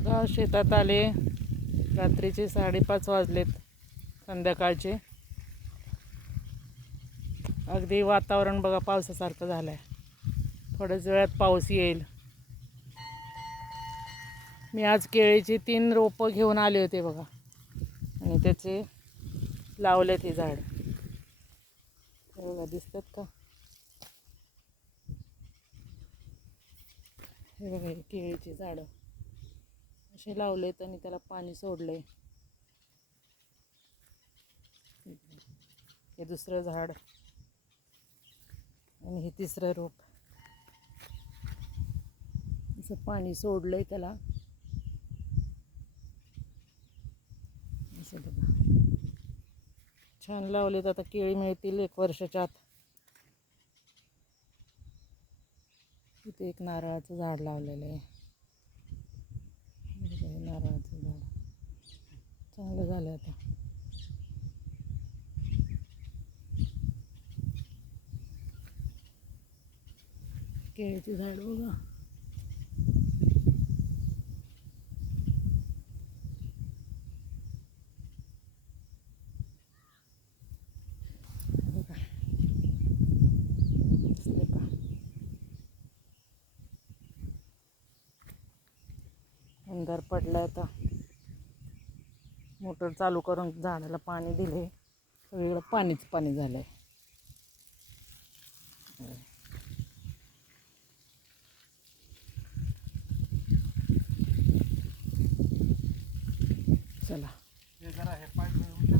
बघा शेतात आले. रात्रीचे साडेपाच वाजलेत संध्याकाळचे. अगदी वातावरण बघा पावसासारखं झालं आहे थोड्याच वेळात पाऊस येईल. मी आज केळीची तीन रोपं घेऊन आले होते बघा. आणि त्याचे लावले ते झाड. बघा दिसतात का? हे बघा केळीची झाडं. असे लावलेत आणि त्याला पाणी सोडले हे दुसरं झाड. आणि हे तिसरं रोप. असं पाणी सोडलं आहे त्याला. असं बघा. छान लावलेत आता केळी मिळतील एक वर्षाच्या आत. इथे एक नारळाचं झाड लावलेलं आहे हे बघा, हे नारळाचं झाड चांगलं झालं आता केळीचे झाड बघा. अंधार पडला आता. मोटर चालू करून झाडाला पाणी दिले. सगळीकडं पाणीच पाणी झालंय. चला. हे जरा हे पाईप